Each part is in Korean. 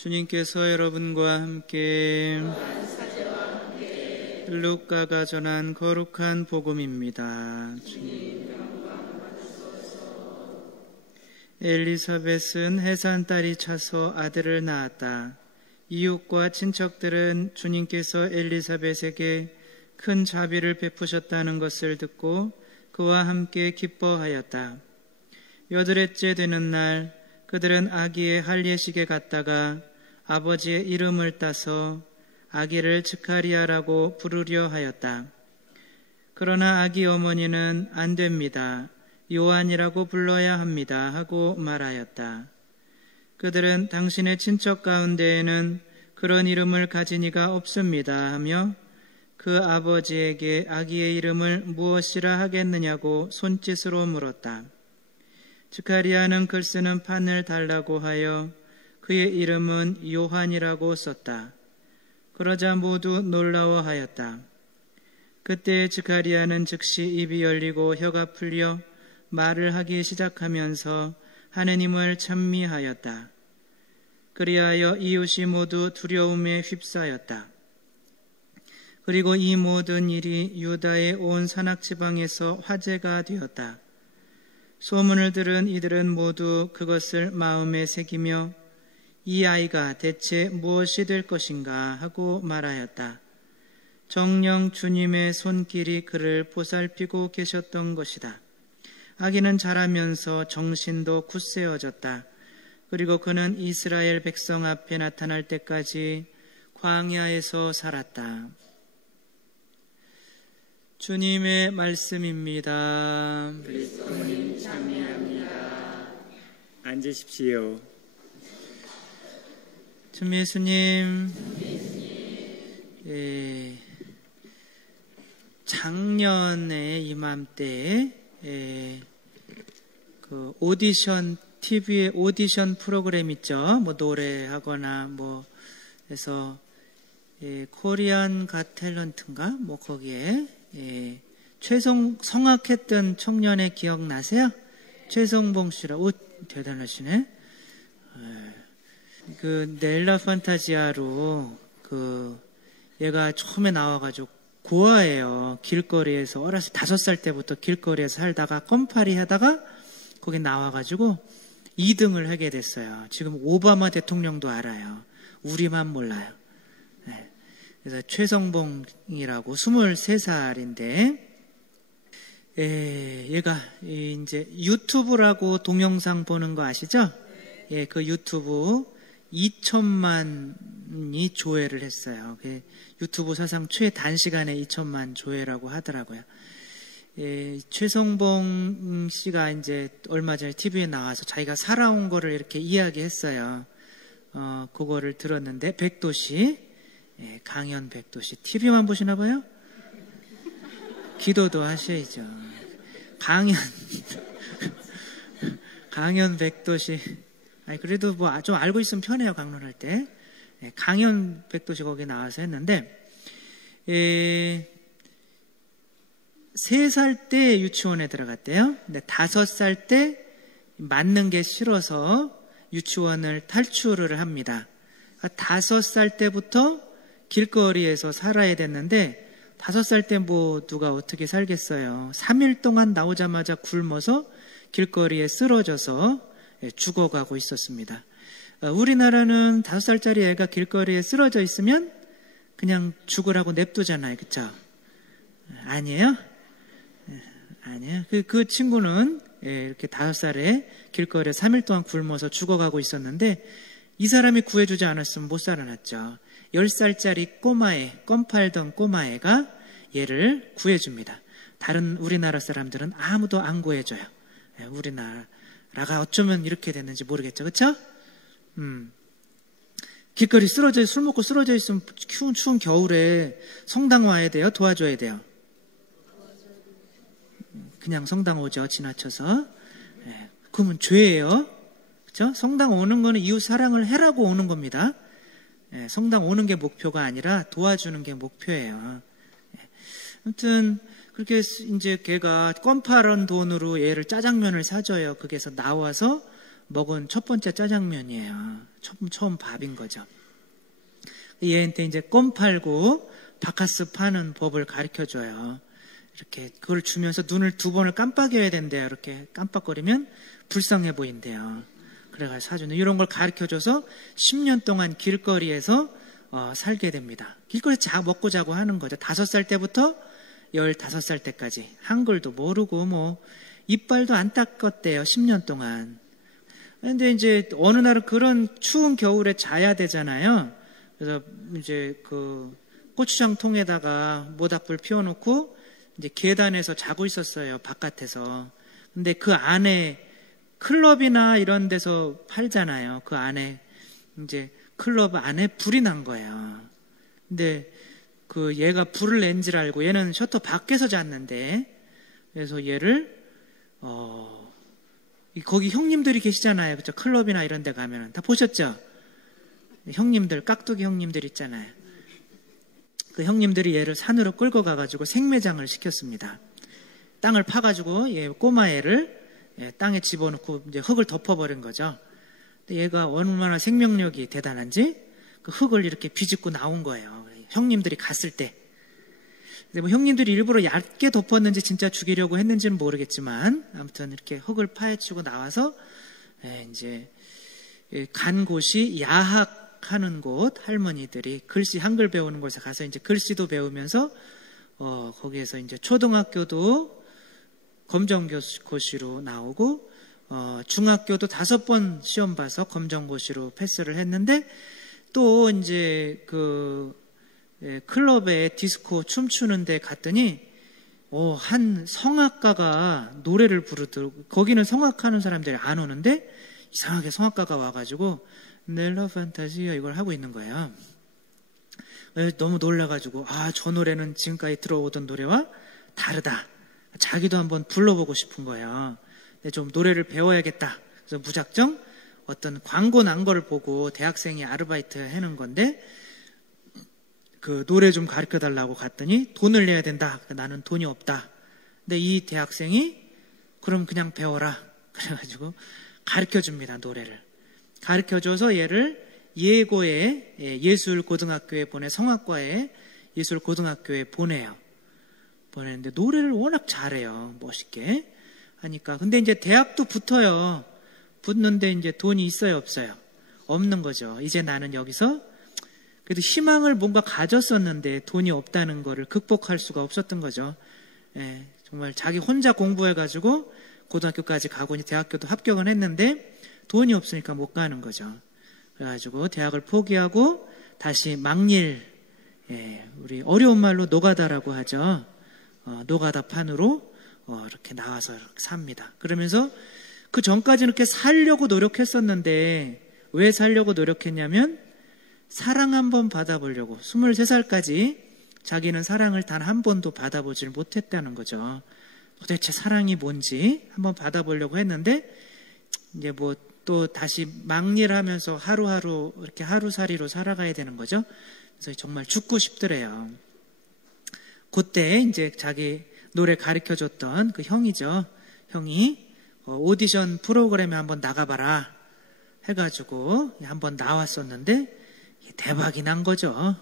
주님께서 여러분과 함께 루카가 전한 거룩한 복음입니다. 엘리사벳은 해산달이 차서 아들을 낳았다. 이웃과 친척들은 주님께서 엘리사벳에게 큰 자비를 베푸셨다는 것을 듣고 그와 함께 기뻐하였다. 8회째 되는 날 그들은 아기의 할례식에 갔다가 아버지의 이름을 따서 아기를 즈카리아라고 부르려 하였다. 그러나 아기 어머니는 안 됩니다. 요한이라고 불러야 합니다. 하고 말하였다. 그들은 당신의 친척 가운데에는 그런 이름을 가진 이가 없습니다. 하며 그 아버지에게 아기의 이름을 무엇이라 하겠느냐고 손짓으로 물었다. 즈카리아는 글 쓰는 판을 달라고 하여 그의 이름은 요한이라고 썼다. 그러자 모두 놀라워하였다. 그때 즈카리아는 즉시 입이 열리고 혀가 풀려 말을 하기 시작하면서 하느님을 찬미하였다. 그리하여 이웃이 모두 두려움에 휩싸였다. 그리고 이 모든 일이 유다의 온 산악지방에서 화제가 되었다. 소문을 들은 이들은 모두 그것을 마음에 새기며 이 아이가 대체 무엇이 될 것인가 하고 말하였다. 정녕 주님의 손길이 그를 보살피고 계셨던 것이다. 아기는 자라면서 정신도 굳세어졌다. 그리고 그는 이스라엘 백성 앞에 나타날 때까지 광야에서 살았다. 주님의 말씀입니다. 그리스도님 찬미합니다. 앉으십시오. 참 예수님, 작년에 이맘때에 그 오디션, TV에 오디션 프로그램 있죠. 뭐 노래하거나 뭐 해서 코리안 갓 탤런트인가 뭐 거기에 성악했던 청년의 기억나세요? 최성봉 씨라. 오, 대단하시네. 그 넬라 판타지아로 얘가 처음에 나와가지고 고아예요. 길거리에서 어렸을 5살 때부터 길거리에서 살다가 껌파리 하다가 거기 나와가지고 2등을 하게 됐어요. 지금 오바마 대통령도 알아요. 우리만 몰라요. 그래서 최성봉이라고 23살인데 얘가 이제 유튜브라고 동영상 보는 거 아시죠? 예, 그 유튜브 2천만이 조회를 했어요. 유튜브 사상 최단시간에 2천만 조회라고 하더라고요. 최성봉 씨가 이제 얼마 전에 TV에 나와서 자기가 살아온 거를 이렇게 이야기했어요. 그거를 들었는데 백도시, 강연 백도시 TV만 보시나 봐요? 기도도 하셔야죠. 강연 백도시. 아니, 그래도 뭐 좀 알고 있으면 편해요, 강론할 때. 강연 백도시 거기 나와서 했는데, 3살 때 유치원에 들어갔대요. 근데 5살 때 맞는 게 싫어서 유치원을 탈출을 합니다. 5살 때부터 길거리에서 살아야 됐는데, 5살 때 뭐 누가 어떻게 살겠어요. 3일 동안 나오자마자 굶어서 길거리에 쓰러져서 죽어가고 있었습니다. 우리나라는 5살짜리 애가 길거리에 쓰러져 있으면 그냥 죽으라고 냅두잖아요. 그쵸? 아니에요? 아니에요. 그 친구는 이렇게 5살에 길거리에 3일 동안 굶어서 죽어가고 있었는데 이 사람이 구해주지 않았으면 못 살아났죠. 10살짜리 꼬마애, 껌 팔던 꼬마애가 얘를 구해줍니다. 다른 우리나라 사람들은 아무도 안 구해줘요. 우리나라가 어쩌면 이렇게 됐는지 모르겠죠. 그쵸? 길거리 술 먹고 쓰러져 있으면 추운 겨울에 성당 와야 돼요? 도와줘야 돼요? 그냥 성당 오죠. 지나쳐서. 그러면 죄예요. 그쵸? 성당 오는 거는 이웃 사랑을 해라고 오는 겁니다. 성당 오는 게 목표가 아니라 도와주는 게 목표예요. 아무튼 그렇게 이제 걔가 껌 파는 돈으로 얘를 짜장면을 사줘요. 거기서 나와서 먹은 첫 번째 짜장면이에요. 처음 밥인 거죠. 얘한테 이제 껌 팔고 바카스 파는 법을 가르쳐줘요. 이렇게 그걸 주면서 눈을 2번을 깜빡여야 된대요. 이렇게 깜빡거리면 불쌍해 보인대요. 그래가지고 사주는 이런 걸 가르쳐줘서 10년 동안 길거리에서 살게 됩니다. 길거리에서 먹고 자고 하는 거죠. 5살 때부터 15살 때까지 한글도 모르고 뭐 이빨도 안 닦았대요. 10년 동안. 근데 이제 어느 날은 그런 추운 겨울에 자야 되잖아요. 그래서 이제 그 고추장 통에다가 모닥불 피워놓고 이제 계단에서 자고 있었어요. 바깥에서. 근데 그 안에 클럽이나 이런 데서 팔잖아요. 그 안에 이제 클럽 안에 불이 난 거예요. 근데 그 얘가 불을 낸 줄 알고 얘는 셔터 밖에서 잤는데 그래서 얘를 거기 형님들이 계시잖아요. 그쵸? 클럽이나 이런 데 가면은 다 보셨죠? 형님들, 깍두기 형님들 있잖아요. 그 형님들이 얘를 산으로 끌고 가가지고 생매장을 시켰습니다. 땅을 파가지고 얘 꼬마 애를 땅에 집어넣고 이제 흙을 덮어버린 거죠. 근데 얘가 얼마나 생명력이 대단한지 그 흙을 이렇게 비집고 나온 거예요. 형님들이 갔을 때. 근데 뭐 형님들이 일부러 얇게 덮었는지 진짜 죽이려고 했는지는 모르겠지만 아무튼 이렇게 흙을 파헤치고 나와서 이제 간 곳이 야학하는 곳 할머니들이 글씨 한글 배우는 곳에 가서 이제 글씨도 배우면서 거기에서 이제 초등학교도 검정고시로 나오고 중학교도 5번 시험 봐서 검정고시로 패스를 했는데 또 이제 그 클럽에 디스코 춤추는 데 갔더니 한 성악가가 노래를 부르더라고. 거기는 성악하는 사람들이 안 오는데 이상하게 성악가가 와가지고 넬라 판타지아 이걸 하고 있는 거예요. 너무 놀라가지고 저 노래는 지금까지 들어오던 노래와 다르다. 자기도 한번 불러보고 싶은 거예요. 근데 좀 노래를 배워야겠다. 그래서 무작정 어떤 광고 난 거를 보고 대학생이 아르바이트 해놓은 건데 그 노래 좀 가르쳐 달라고 갔더니 돈을 내야 된다. 나는 돈이 없다. 근데 이 대학생이 그럼 그냥 배워라. 그래가지고 가르쳐 줍니다. 노래를. 가르쳐 줘서 얘를 예고에 예술고등학교에 성악과에 예술고등학교에 보내요. 보내는데 노래를 워낙 잘해요. 멋있게 하니까. 근데 이제 대학도 붙어요. 붙는데 이제 돈이 있어요, 없어요? 없는 거죠. 이제 나는 여기서 그래도 희망을 뭔가 가졌었는데 돈이 없다는 거를 극복할 수가 없었던 거죠. 정말 자기 혼자 공부해가지고 고등학교까지 가고 대학교도 합격은 했는데 돈이 없으니까 못 가는 거죠. 그래가지고 대학을 포기하고 다시 막릴, 우리 어려운 말로 노가다라고 하죠. 노가다판으로 이렇게 나와서 이렇게 삽니다. 그러면서 그 전까지는 이렇게 살려고 노력했었는데 왜 살려고 노력했냐면 사랑 한번 받아보려고 23살까지 자기는 사랑을 단 한 번도 받아보질 못했다는 거죠. 도대체 사랑이 뭔지 한번 받아보려고 했는데 이제 뭐 또 다시 막일하면서 하루하루 이렇게 하루살이로 살아가야 되는 거죠. 그래서 정말 죽고 싶더래요. 그때 이제 자기 노래 가르쳐줬던 그 형이죠. 형이 오디션 프로그램에 한번 나가봐라 해가지고 한번 나왔었는데 대박이 난 거죠.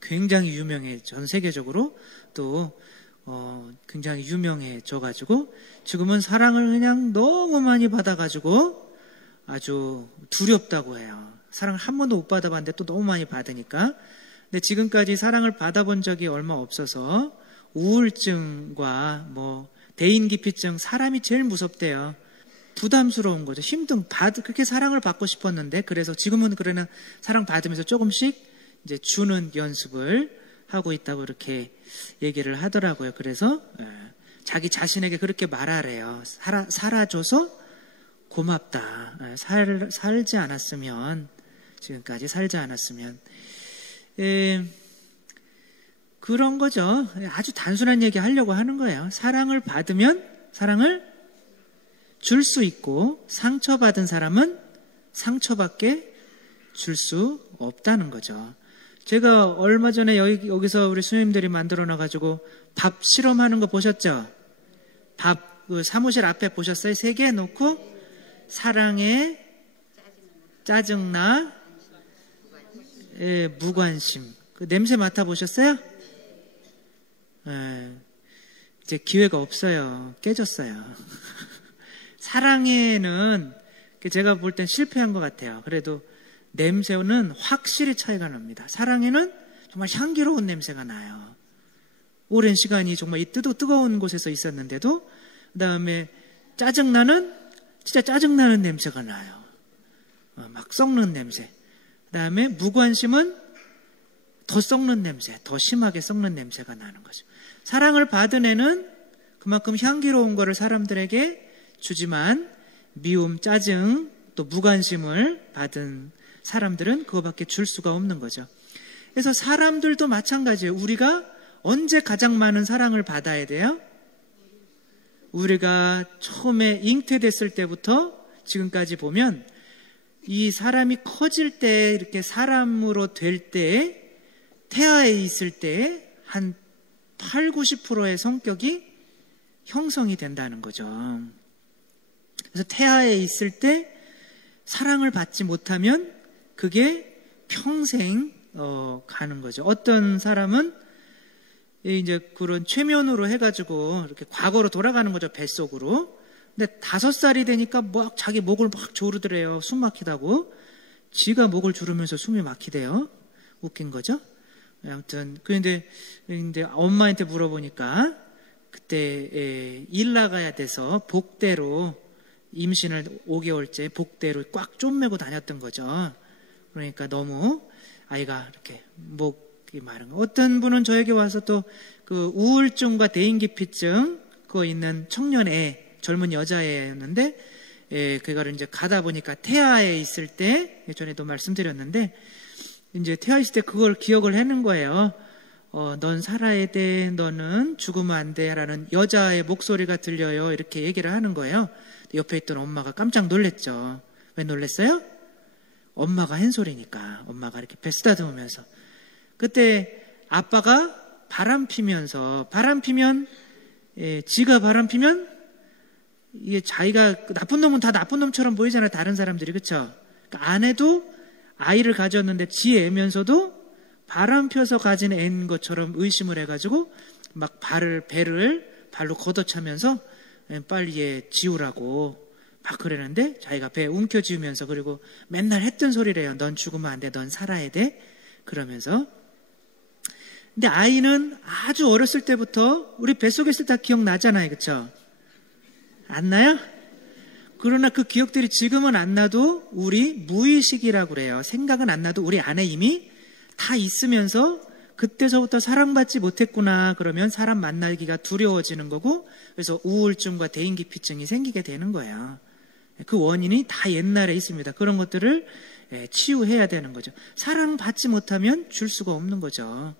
굉장히 유명해. 전 세계적으로 또 굉장히 유명해져가지고 지금은 사랑을 그냥 너무 많이 받아가지고 아주 두렵다고 해요. 사랑을 한 번도 못 받아봤는데 또 너무 많이 받으니까. 근데 지금까지 사랑을 받아본 적이 얼마 없어서 우울증과 뭐 대인기피증, 사람이 제일 무섭대요. 부담스러운 거죠. 그렇게 사랑을 받고 싶었는데, 그래서 지금은 그러나 사랑 받으면서 조금씩 이제 주는 연습을 하고 있다고 이렇게 얘기를 하더라고요. 그래서 자기 자신에게 그렇게 말하래요. 살아줘서 고맙다. 살지 않았으면, 지금까지 살지 않았으면. 그런 거죠. 아주 단순한 얘기 하려고 하는 거예요. 사랑을 받으면 사랑을 줄 수 있고 상처받은 사람은 상처밖에 줄 수 없다는 거죠. 제가 얼마 전에 여기서 우리 수님들이 만들어 놔가지고 밥 실험하는 거 보셨죠? 밥 그 사무실 앞에 보셨어요? 3개 놓고 사랑에 짜증나, 무관심. 그 냄새 맡아보셨어요? 이제 기회가 없어요. 깨졌어요. 사랑에는 제가 볼 땐 실패한 것 같아요. 그래도 냄새는 확실히 차이가 납니다. 사랑에는 정말 향기로운 냄새가 나요. 오랜 시간이 정말 이 뜨거운 곳에서 있었는데도, 그 다음에 짜증나는, 진짜 짜증나는 냄새가 나요. 막 썩는 냄새. 그 다음에 무관심은 더 썩는 냄새, 더 심하게 썩는 냄새가 나는 거죠. 사랑을 받은 애는 그만큼 향기로운 거를 사람들에게 주지만, 미움, 짜증, 또 무관심을 받은 사람들은 그거밖에 줄 수가 없는 거죠. 그래서 사람들도 마찬가지예요. 우리가 언제 가장 많은 사랑을 받아야 돼요? 우리가 처음에 잉태됐을 때부터 지금까지 보면 이 사람이 커질 때, 이렇게 사람으로 될 때, 태아에 있을 때 한 8, 90%의 성격이 형성이 된다는 거죠. 그래서 태아에 있을 때 사랑을 받지 못하면 그게 평생 가는 거죠. 어떤 사람은 이제 그런 최면으로 해가지고 이렇게 과거로 돌아가는 거죠. 뱃속으로. 근데 5살이 되니까 막 자기 목을 막 조르더래요. 숨 막히다고. 지가 목을 조르면서 숨이 막히대요. 웃긴 거죠. 아무튼 그런데 엄마한테 물어보니까 그때 일 나가야 돼서 복대로 임신을 5개월째 복대로 꽉 쪼매고 다녔던 거죠. 그러니까 너무 아이가 이렇게 목이 마른 거. 어떤 분은 저에게 와서 또 그 우울증과 대인기피증 그거 있는 청년애, 젊은 여자애였는데, 그거를 이제 가다 보니까 태아에 있을 때, 예전에도 말씀드렸는데, 이제 태아에 있을 때 그걸 기억을 하는 거예요. 넌 살아야 돼, 너는 죽으면 안 돼, 라는 여자의 목소리가 들려요. 이렇게 얘기를 하는 거예요. 옆에 있던 엄마가 깜짝 놀랬죠. 왜 놀랬어요? 엄마가 한 소리니까. 엄마가 이렇게 배 쓰다듬으면서. 그때 아빠가 바람 피면, 지가 바람 피면, 이게 자기가 나쁜 놈은 다 나쁜 놈처럼 보이잖아요. 다른 사람들이. 그쵸? 그러니까 아내도 아이를 가졌는데 지 애면서도 바람 펴서 가진 애인 것처럼 의심을 해가지고 막 배를 발로 걷어차면서 빨리 얘 지우라고 막 그러는데 자기가 배 움켜쥐우면서, 그리고 맨날 했던 소리래요. 넌 죽으면 안 돼. 넌 살아야 돼. 그러면서. 근데 아이는 아주 어렸을 때부터 우리 뱃속에 있을 때 다 기억나잖아요. 그쵸? 안 나요? 그러나 그 기억들이 지금은 안 나도 우리 무의식이라고 그래요. 생각은 안 나도 우리 안에 이미 다 있으면서 그때서부터 사랑받지 못했구나 그러면 사람 만나기가 두려워지는 거고, 그래서 우울증과 대인기피증이 생기게 되는 거예요. 그 원인이 다 옛날에 있습니다. 그런 것들을 치유해야 되는 거죠. 사랑받지 못하면 줄 수가 없는 거죠.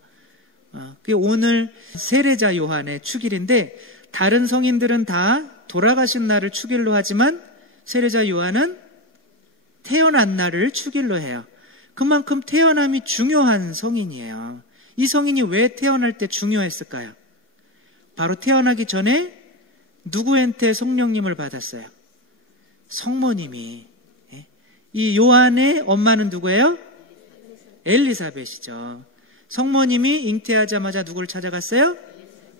오늘 세례자 요한의 축일인데, 다른 성인들은 다 돌아가신 날을 축일로 하지만 세례자 요한은 태어난 날을 축일로 해요. 그만큼 태어남이 중요한 성인이에요. 이 성인이 왜 태어날 때 중요했을까요? 바로 태어나기 전에 누구한테 성령님을 받았어요? 성모님이. 이 요한의 엄마는 누구예요? 엘리사벳이죠. 성모님이 잉태하자마자 누구를 찾아갔어요?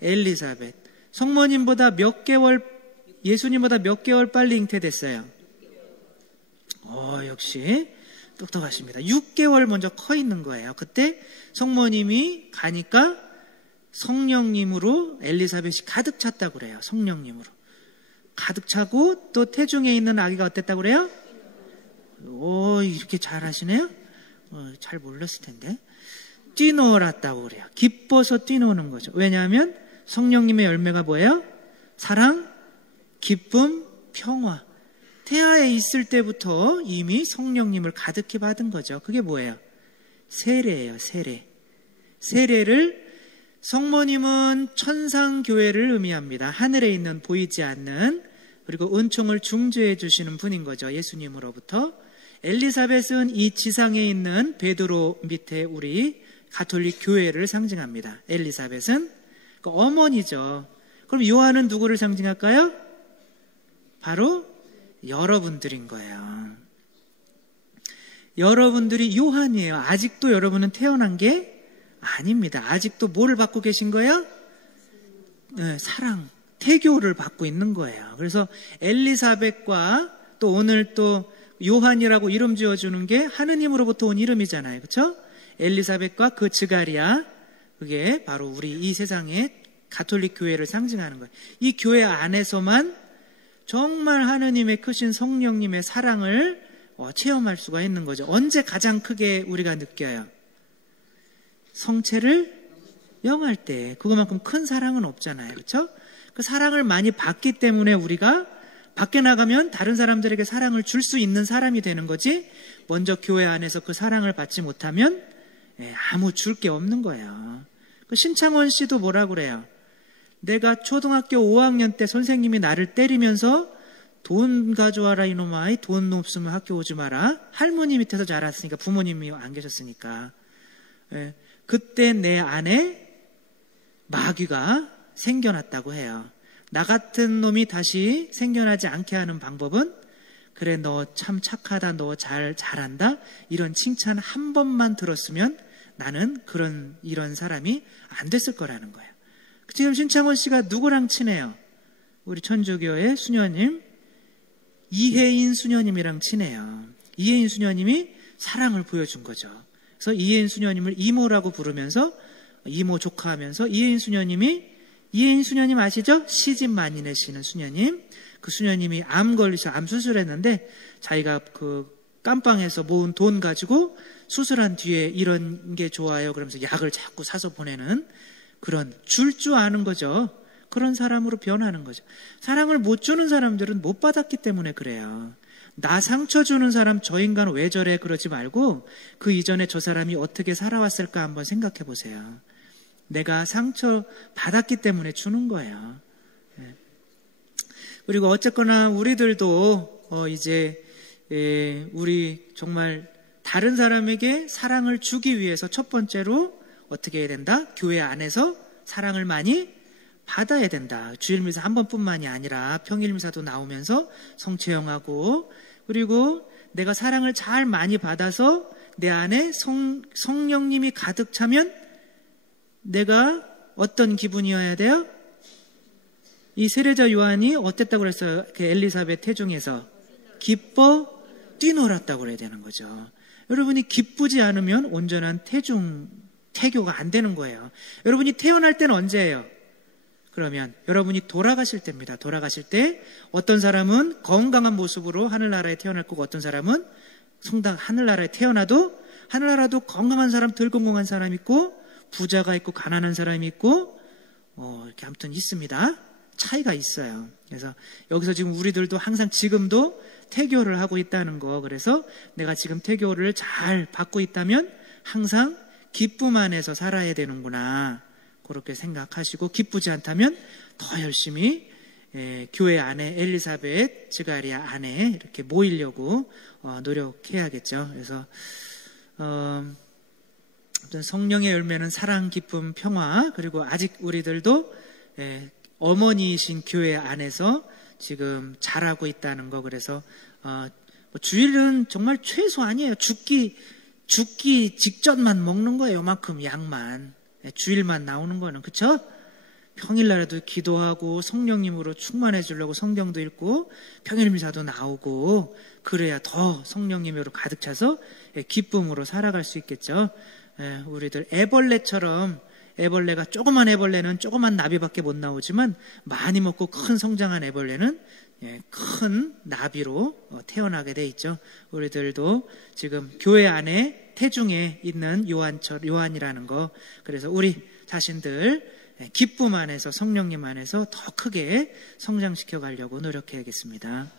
엘리사벳. 성모님보다 예수님보다 몇 개월 빨리 잉태됐어요? 역시 똑똑하십니다. 6개월 먼저 커 있는 거예요. 그때 성모님이 가니까 성령님으로 엘리사벳이 가득 찼다고 그래요. 성령님으로. 가득 차고 또 태중에 있는 아기가 어땠다고 그래요? 이렇게 잘 하시네요? 잘 몰랐을 텐데. 뛰놀았다고 그래요. 기뻐서 뛰노는 거죠. 왜냐하면 성령님의 열매가 뭐예요? 사랑, 기쁨, 평화. 태아에 있을 때부터 이미 성령님을 가득히 받은 거죠. 그게 뭐예요? 세례예요. 세례. 세례를, 성모님은 천상교회를 의미합니다. 하늘에 있는 보이지 않는, 그리고 은총을 중재해 주시는 분인 거죠. 예수님으로부터. 엘리사벳은 이 지상에 있는 베드로 밑에 우리 가톨릭 교회를 상징합니다. 엘리사벳은 그 어머니죠. 그럼 요한은 누구를 상징할까요? 바로 여러분들인 거예요. 여러분들이 요한이에요. 아직도 여러분은 태어난 게 아닙니다. 아직도 뭐를 받고 계신 거예요? 네, 사랑, 태교를 받고 있는 거예요. 그래서 엘리사벳과 또 오늘 또 요한이라고 이름 지어주는 게 하느님으로부터 온 이름이잖아요. 그렇죠? 엘리사벳과 그 즈가리아, 그게 바로 우리 이 세상의 가톨릭 교회를 상징하는 거예요. 이 교회 안에서만 정말 하느님의 크신 성령님의 사랑을 체험할 수가 있는 거죠. 언제 가장 크게 우리가 느껴요? 성체를 영할 때. 그것만큼 큰 사랑은 없잖아요. 그렇죠? 그 사랑을 많이 받기 때문에 우리가 밖에 나가면 다른 사람들에게 사랑을 줄 수 있는 사람이 되는 거지, 먼저 교회 안에서 그 사랑을 받지 못하면 아무 줄 게 없는 거예요. 신창원 씨도 뭐라 그래요? 내가 초등학교 5학년 때 선생님이 나를 때리면서 돈 가져와라 이놈아, 돈 없으면 학교 오지 마라. 할머니 밑에서 자랐으니까, 부모님이 안 계셨으니까. 그때 내 안에 마귀가 생겨났다고 해요. 나 같은 놈이 다시 생겨나지 않게 하는 방법은, 그래 너 참 착하다, 너 잘한다, 이런 칭찬 한 번만 들었으면 나는 이런 사람이 안 됐을 거라는 거예요. 지금 신창원 씨가 누구랑 친해요? 우리 천주교의 수녀님, 이혜인 수녀님이랑 친해요. 이혜인 수녀님이 사랑을 보여준 거죠. 그래서 이혜인 수녀님을 이모라고 부르면서, 이모 조카하면서, 이혜인 수녀님 아시죠? 시집 많이 내시는 수녀님. 그 수녀님이 암 수술했는데 자기가 그 깜빵에서 모은 돈 가지고 수술한 뒤에 이런 게 좋아요 그러면서 약을 자꾸 사서 보내는, 그런 줄 아는 거죠. 그런 사람으로 변하는 거죠. 사랑을 못 주는 사람들은 못 받았기 때문에 그래요. 나 상처 주는 사람, 저 인간 왜 저래, 그러지 말고 그 이전에 저 사람이 어떻게 살아왔을까 한번 생각해 보세요. 내가 상처 받았기 때문에 주는 거예요. 그리고 어쨌거나 우리들도 이제 우리 정말 다른 사람에게 사랑을 주기 위해서 첫 번째로 어떻게 해야 된다? 교회 안에서 사랑을 많이 받아야 된다. 주일미사 한 번뿐만이 아니라 평일미사도 나오면서 성체형하고, 그리고 내가 사랑을 잘 많이 받아서 내 안에 성령님이 가득 차면 내가 어떤 기분이어야 돼요? 이 세례자 요한이 어땠다고 그랬어요? 그 엘리사벳 태중에서 기뻐 뛰놀았다고 그래야 되는 거죠. 여러분이 기쁘지 않으면 온전한 태교가 안 되는 거예요. 여러분이 태어날 때는 언제예요? 그러면 여러분이 돌아가실 때입니다. 돌아가실 때 어떤 사람은 건강한 모습으로 하늘나라에 태어날 거고, 어떤 사람은 하늘나라에 태어나도 하늘나라도 건강한 사람, 덜 건강한 사람 있고, 부자가 있고 가난한 사람이 있고, 이렇게 아무튼 있습니다. 차이가 있어요. 그래서 여기서 지금 우리들도 항상 지금도 태교를 하고 있다는 거, 그래서 내가 지금 태교를 잘 받고 있다면 항상 기쁨 안에서 살아야 되는구나, 그렇게 생각하시고, 기쁘지 않다면 더 열심히 교회 안에, 엘리사벳 즈가리아 안에 이렇게 모이려고 노력해야겠죠. 그래서 성령의 열매는 사랑, 기쁨, 평화, 그리고 아직 우리들도 어머니이신 교회 안에서 지금 자라고 있다는 거. 그래서 주일은 정말 최소 아니에요. 죽기 직전만 먹는 거예요. 요만큼 양만. 주일만 나오는 거는, 그쵸? 평일날에도 기도하고 성령님으로 충만해 주려고 성경도 읽고 평일미사도 나오고, 그래야 더 성령님으로 가득 차서 기쁨으로 살아갈 수 있겠죠. 우리들 애벌레처럼, 조그만 애벌레는 조그만 나비밖에 못 나오지만 많이 먹고 큰 성장한 애벌레는 큰 나비로 태어나게 돼 있죠. 우리들도 지금 교회 안에 태중에 있는 요한이라는 거, 그래서 우리 자신들 기쁨 안에서, 성령님 안에서 더 크게 성장시켜 가려고 노력해야겠습니다.